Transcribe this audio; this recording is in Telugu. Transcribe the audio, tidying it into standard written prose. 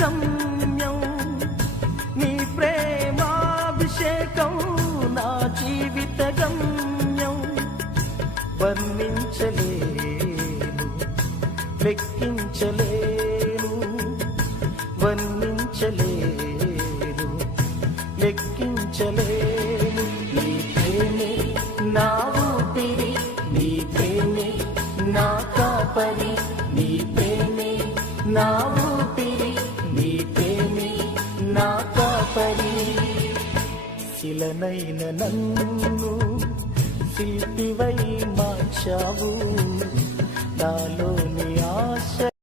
గమ్యం. నీ ప్రేమాభిషేకం నా జీవిత గమ్యం. వర్ణించలేను, లెక్కించలేను, వర్ణించలేను, లెక్కించలేను. నీ ప్రేమే నా ఊపిరి, నీ ప్రేమే నా కాపరి, నీ ప్రేమే నా ఊపిరి, నీ ప్రేమే నా కాపరి. శిలనైన నన్ను శిల్పివై మార్చావు, నాలోని ఆశ